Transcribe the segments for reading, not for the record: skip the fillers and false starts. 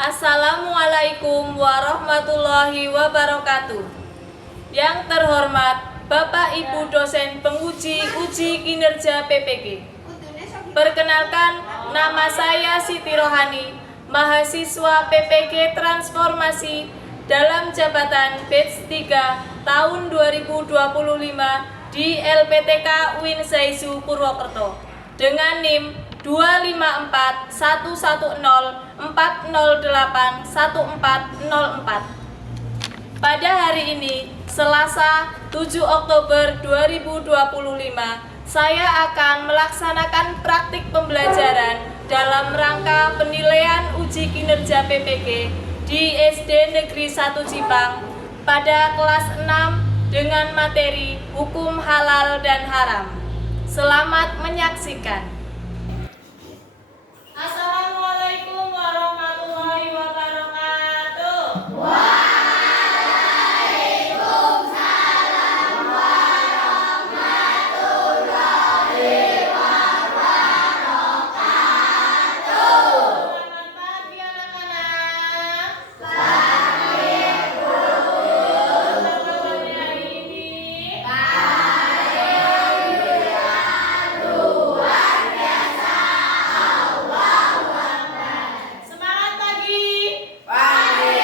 Assalamualaikum warahmatullahi wabarakatuh. Yang terhormat Bapak Ibu dosen penguji uji kinerja PPG. Perkenalkan, nama saya Siti Rohani, mahasiswa PPG Transformasi dalam jabatan batch 3 tahun 2025 di LPTK UIN Saizu Purwokerto dengan NIM 25410408404. Pada hari ini, Selasa 7 Oktober 2025, saya akan melaksanakan praktik pembelajaran dalam rangka penilaian uji kinerja PPG di SD Negeri 1 Cipang pada kelas 6 dengan materi hukum halal dan haram. Selamat menyaksikan. Assalamualaikum warahmatullahi wabarakatuh. Waalaikumsalam warahmatullahi wabarakatuh. Selamat pagi anak-anak. Pagi Bu. Kabarnya hari ini? Alhamdulillah luar biasa. Allahu Akbar. Semangat pagi. Pagi.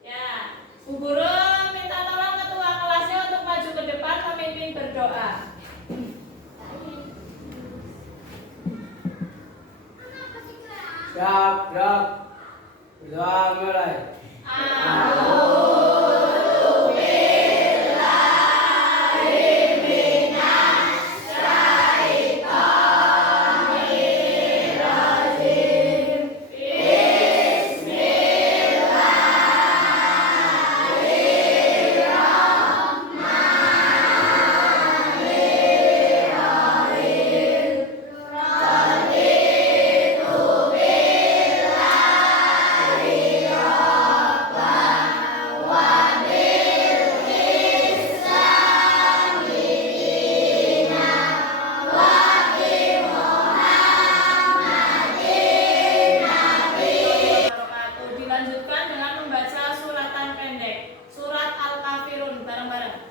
Ya, Bu Guru minta tolong ketua kelasnya untuk maju ke depan memimpin berdoa. Siap, gerak. Berdoa mulai. Dilanjutkan dengan membaca suratan pendek. Surat Al-Kafirun bareng-bareng.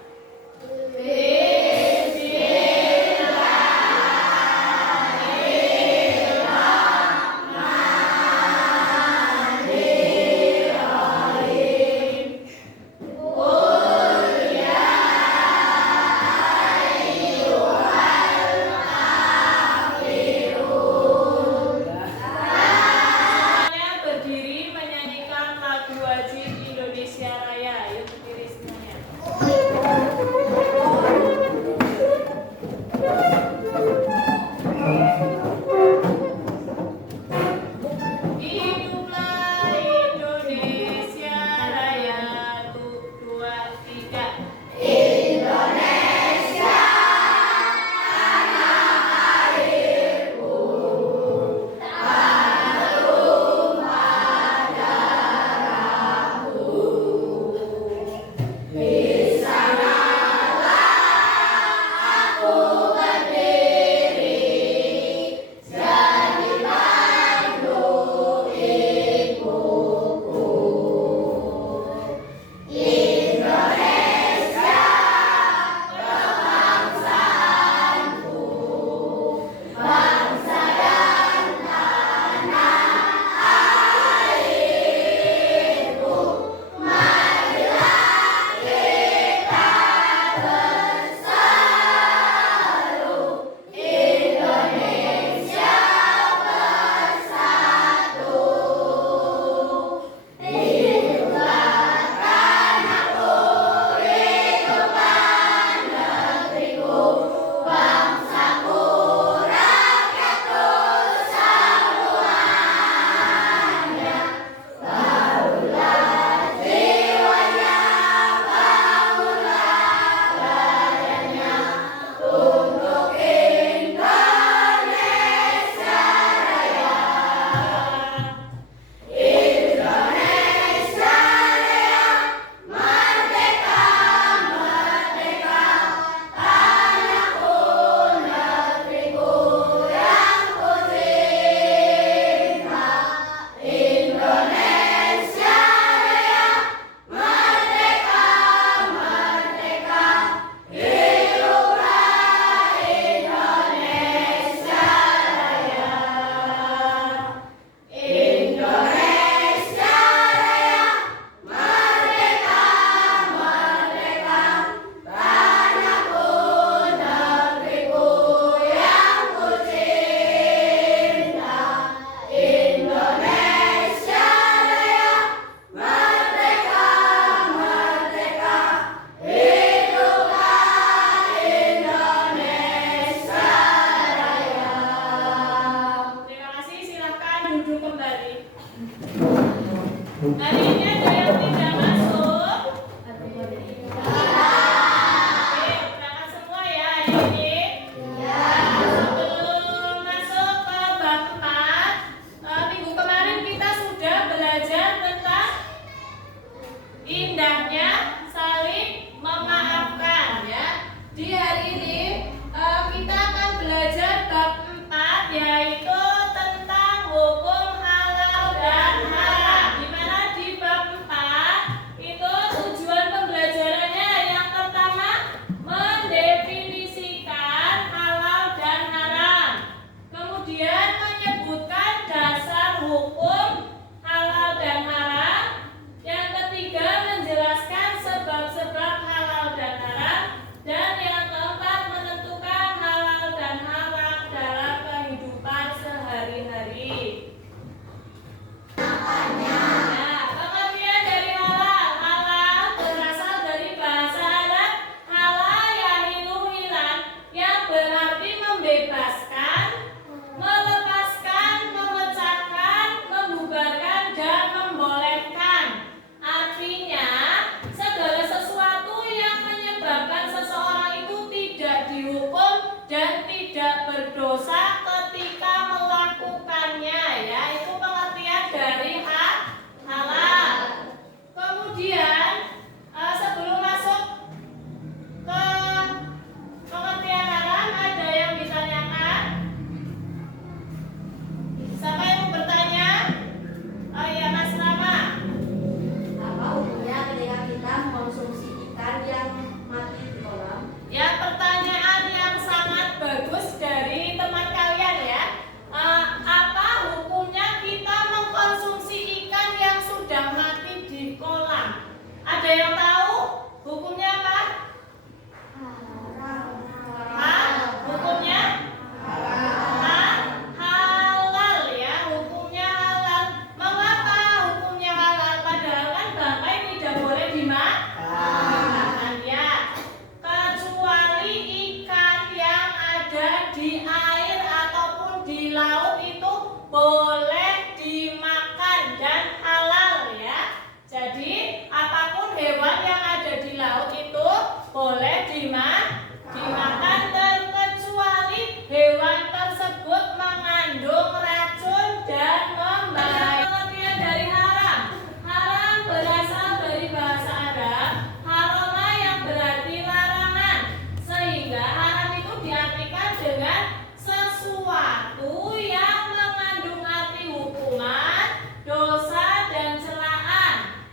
Semuanya berdiri menyanyikan lagu wajib Indonesia Raya. Yuk berdiri semuanya. dimakan terkecuali hewan tersebut mengandung racun dan membahayakan. Pengertian dari haram. Haram berasal dari bahasa Arab haroma yang berarti larangan, sehingga haram itu diartikan dengan sesuatu yang mengandung arti hukuman, dosa, dan celaan.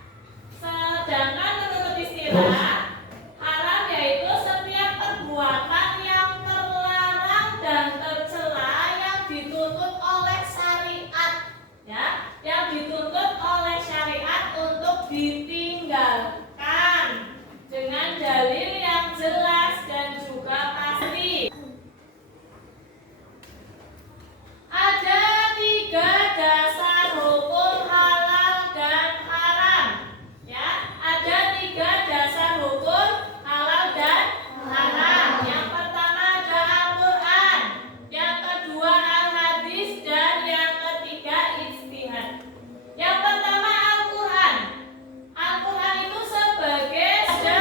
Sedangkan menurut istilah haram yaitu setiap perbuatan yang terlarang dan tercela yang dituntut oleh syariat, ya, yang dituntut oleh syariat untuk ditinggalkan dengan dalil yang jelas dan juga pasti. Ada 3 dasar hukum halal dan haram. Ya, ada 3 dasar hukum halal dan haram. Yang pertama ada Al-Quran, yang kedua Al-Hadis, dan yang ketiga ijtihad. Yang pertama Al-Quran. Al-Quran itu sebagai ada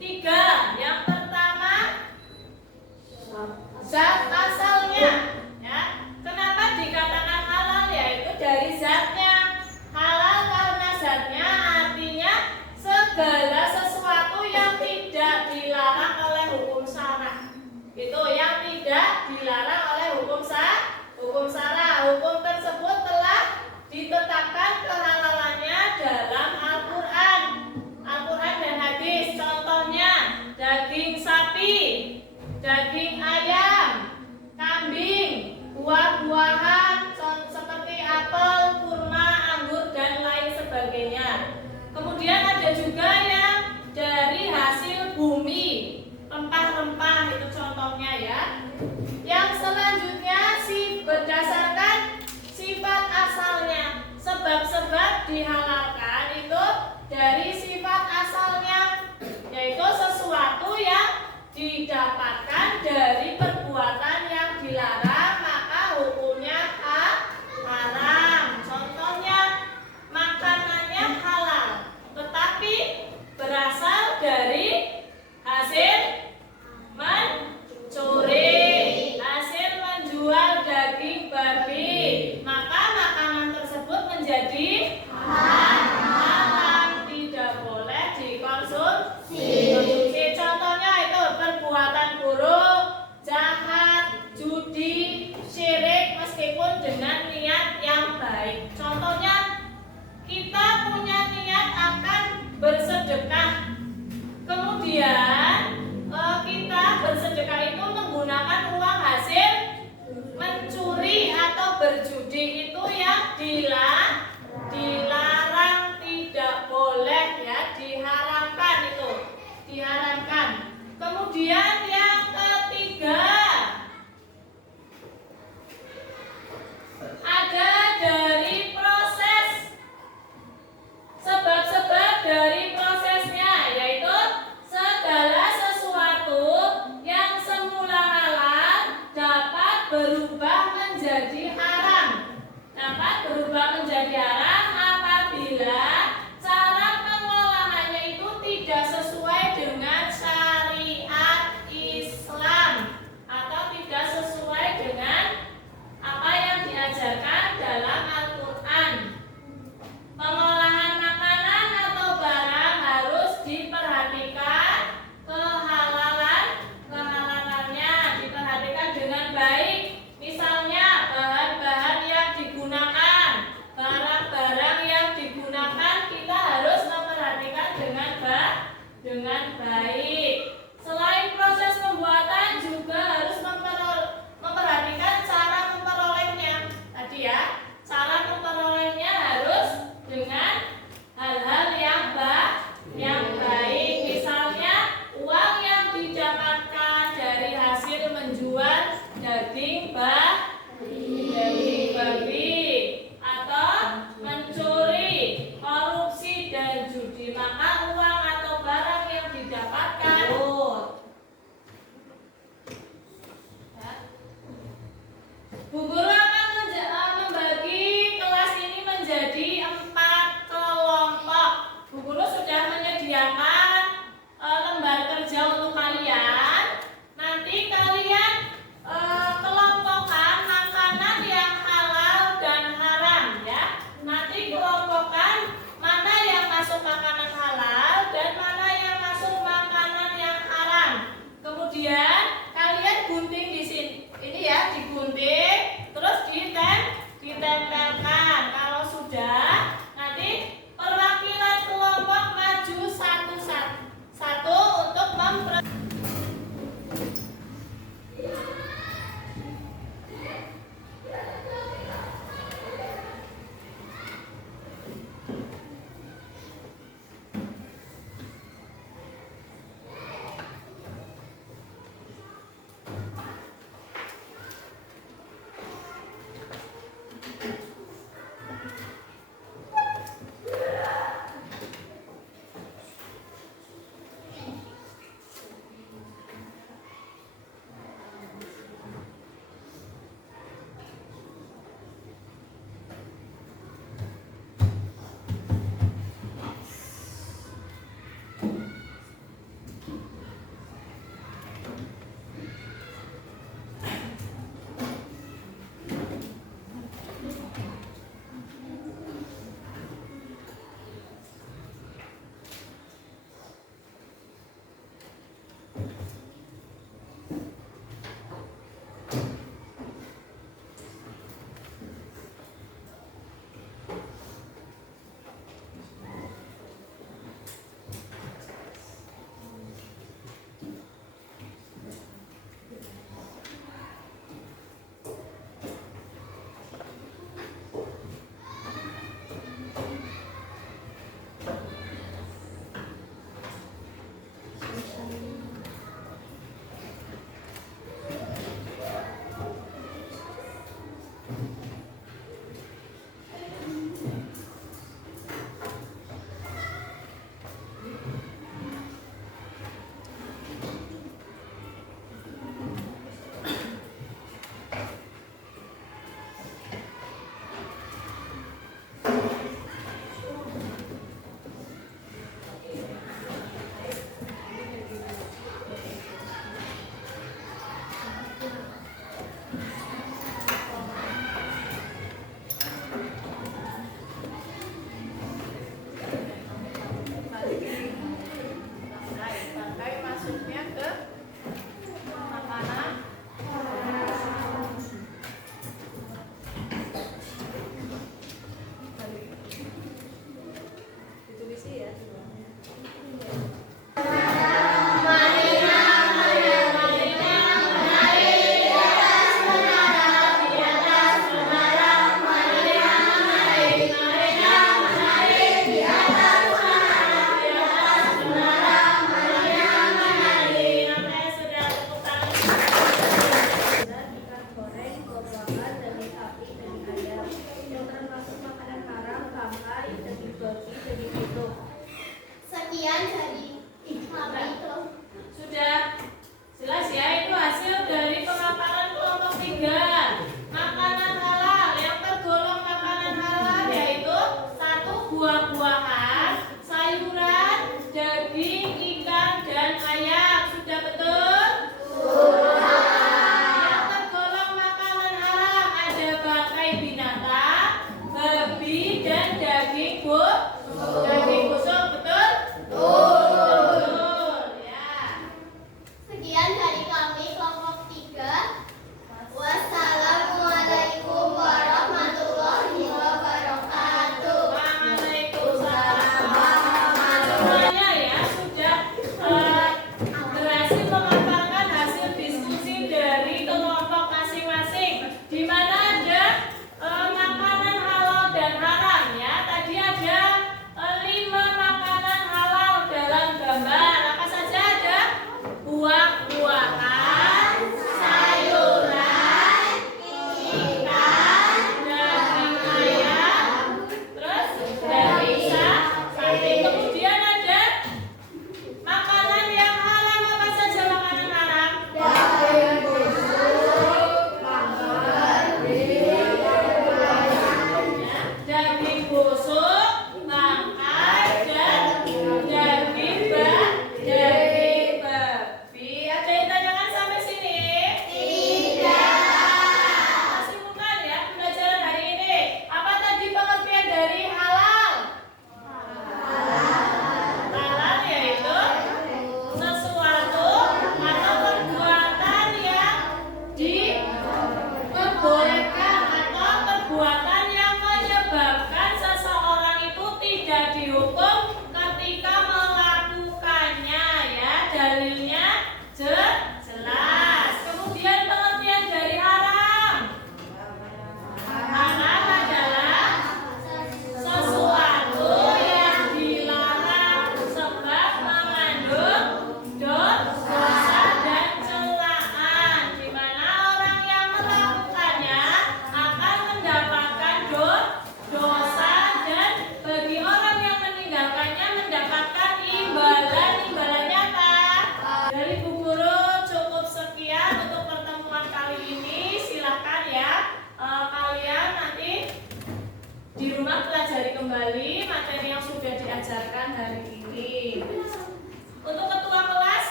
3. Yang pertama zat asalnya, ya. Kenapa dikatakan halal? Yaitu dari zatnya. Halal karena zatnya artinya segala sesuatu yang tidak dilarang oleh hukum syara. Itu yang tidak dilarang oleh hukum syara. Hukum tersebut telah ditetapkan kehalalannya dalam Al-Quran. Al-Quran dan hadis. Contohnya daging sapi, daging ayam, kambing, buah-buahan seperti apel, kurma, anggur, dan lain sebagainya. Kemudian ada juga yang dari hasil bumi, rempah-rempah, itu contohnya ya. Yang selanjutnya berdasarkan sifat asalnya. Sebab-sebab dihalalkan itu dari sifat asalnya, yaitu sesuatu yang didapatkan dari perbuatan yang dilarang, maka hukumnya haram. Contohnya makanannya halal, tetapi berasal dari hasil mencuri, hasil menjual daging babi, maka makanan tersebut menjadi haram, tidak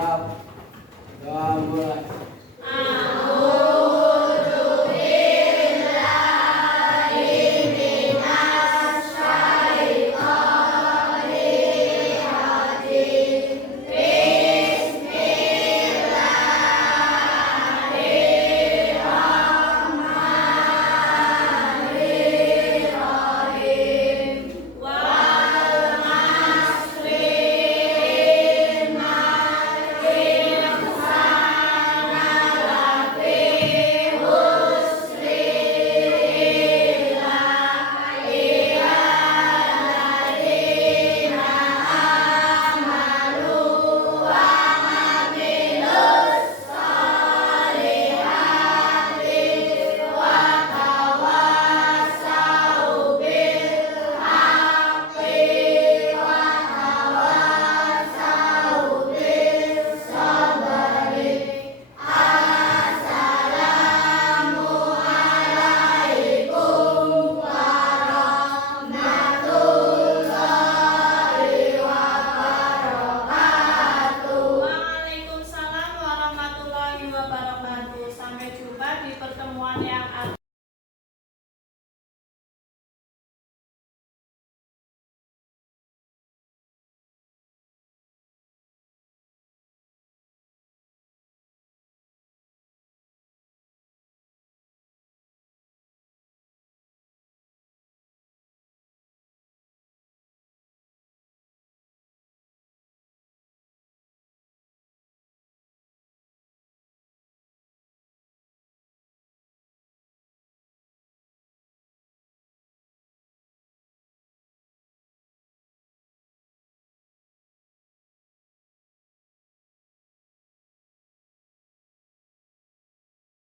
Siap.